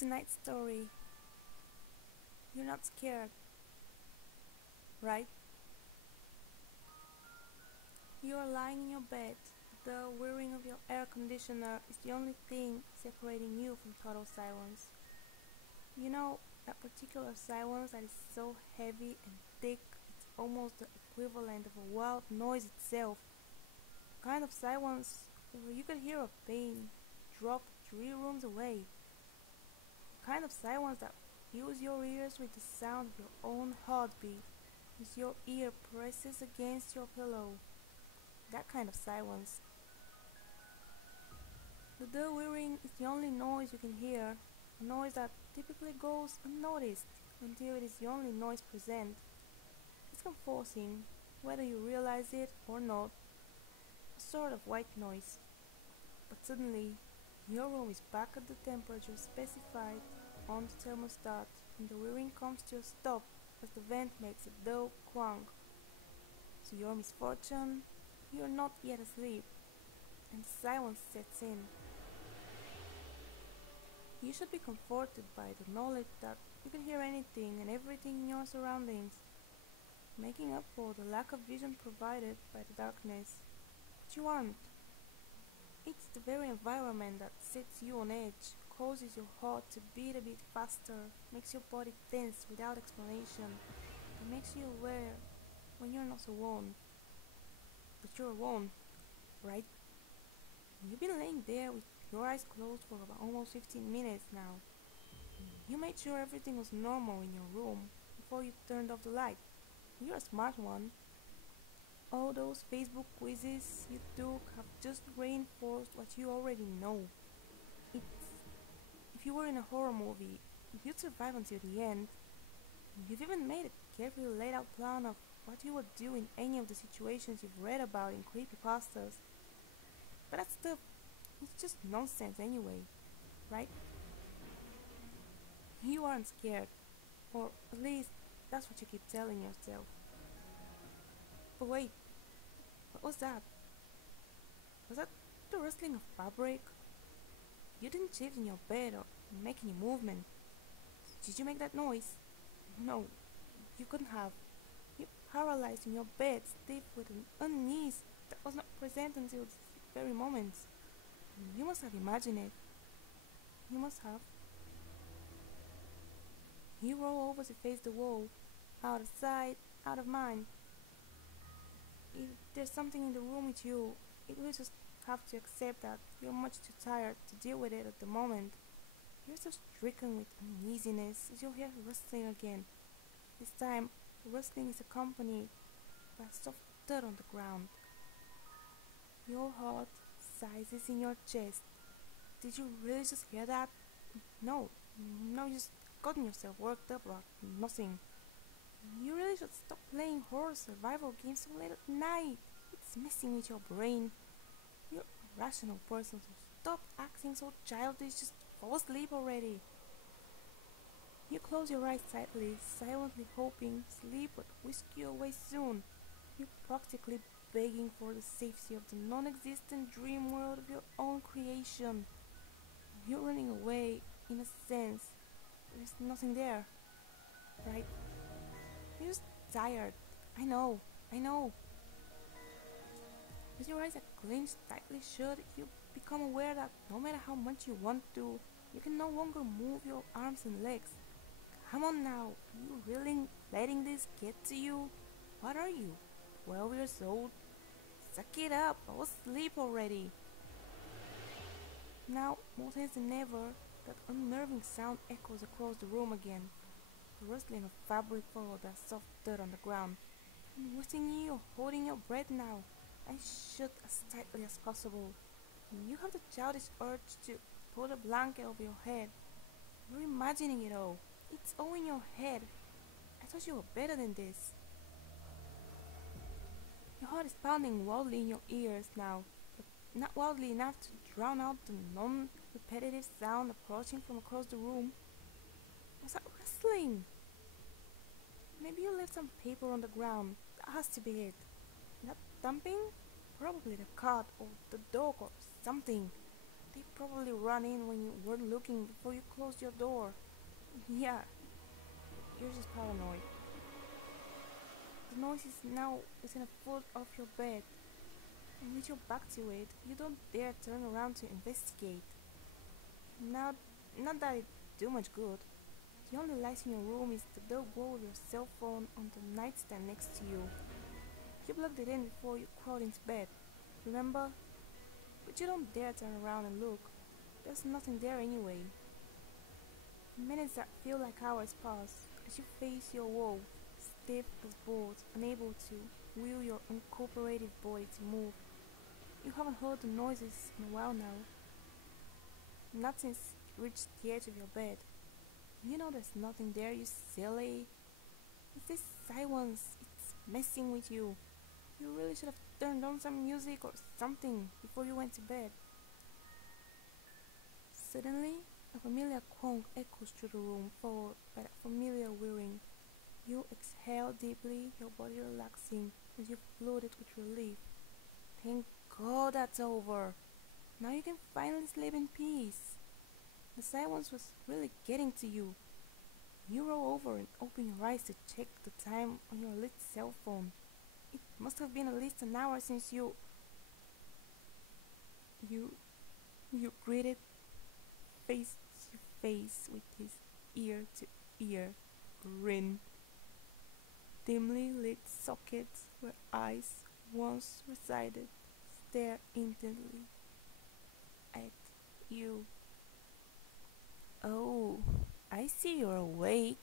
It's a night story. You're not scared, right? You are lying in your bed. The whirring of your air conditioner is the only thing separating you from total silence. You know, that particular silence that is so heavy and thick, it's almost the equivalent of a wild noise itself. The kind of silence where you could hear a pin drop 3 rooms away. The kind of silence that fills your ears with the sound of your own heartbeat as your ear presses against your pillow. That kind of silence. The door whirring is the only noise you can hear, a noise that typically goes unnoticed until it is the only noise present. It's comforting, whether you realize it or not, a sort of white noise. But suddenly, your room is back at the temperature specified on the thermostat, and the whirring comes to a stop as the vent makes a dull quang. To your misfortune, you are not yet asleep, and silence sets in. You should be comforted by the knowledge that you can hear anything and everything in your surroundings, making up for the lack of vision provided by the darkness. But you aren't. It's the very environment that sets you on edge, causes your heart to beat a bit faster, makes your body tense without explanation, and makes you aware when you're not alone. But you're alone, right? You've been laying there with your eyes closed for about almost 15 minutes now. You made sure everything was normal in your room before you turned off the light. You're a smart one. All those Facebook quizzes you took have just reinforced what you already know. If you were in a horror movie, you'd survive until the end. You've even made a carefully laid out plan of what you would do in any of the situations you've read about in creepypastas. But that stuff, it's just nonsense anyway, right? You aren't scared, or at least that's what you keep telling yourself. But wait, what was that? Was that the rustling of fabric? You didn't shift in your bed or make any movement. Did you make that noise? No, you couldn't have. You paralyzed in your bed, stiff with an unease that was not present until this very moment. You must have imagined it. You must have. You roll over to face the wall, out of sight, out of mind. If there's something in the room with you, it will just have to accept that you're much too tired to deal with it at the moment. You're so stricken with uneasiness as you'll hear rustling again. This time, the rustling is accompanied by a soft thud on the ground. Your heart sizes in your chest. Did you really just hear that? No, you just gotten yourself worked up about nothing. You really should stop playing horror survival games so late at night. It's messing with your brain. You're a rational person, so stop acting so childish. Just fall asleep already. You close your eyes tightly, silently hoping sleep would whisk you away soon. You're practically begging for the safety of the non-existent dream world of your own creation. You're running away, in a sense. There's nothing there, right? You're just tired. I know. As your eyes are clenched tightly shut, you become aware that no matter how much you want to, you can no longer move your arms and legs. Come on now, are you really letting this get to you? What are you, 12 years old? Suck it up, fall asleep already. Now, more tense than ever, that unnerving sound echoes across the room again. The rustling of fabric followed by a soft thud on the ground. I'm wishing you're holding your breath now, and shut as tightly as possible. You have the childish urge to put a blanket over your head. You're imagining it all. It's all in your head. I thought you were better than this. Your heart is pounding wildly in your ears now, but not wildly enough to drown out the non-repetitive sound approaching from across the room. Was that rustling? Maybe you left some paper on the ground. That has to be it. That thumping? Probably the cat or the dog or something. They probably ran in when you weren't looking before you closed your door. Yeah, you're just paranoid. The noise is now within a foot of your bed, and with your back to it, you don't dare turn around to investigate. Now, not that it do much good. The only light in your room is the dull glow of your cell phone on the nightstand next to you. You plugged it in before you crawled into bed, remember? But you don't dare turn around and look. There's nothing there anyway. Minutes that feel like hours pass as you face your wall, stiff as boards, unable to will your uncooperative body to move. You haven't heard the noises in a while now. Not since you reached the edge of your bed. You know there's nothing there, you silly. It's this silence, it's messing with you. You really should have turned on some music or something before you went to bed. Suddenly, a familiar quonk echoes through the room, followed by that familiar whirring. You exhale deeply, your body relaxing as you floated with relief. Thank God that's over. Now you can finally sleep in peace. The silence was really getting to you. You roll over and open your eyes to check the time on your lit cell phone. It must have been at least an hour since you greeted face to face with his ear-to-ear grin. Dimly lit sockets where eyes once resided stare intently at you. Oh, I see you're awake.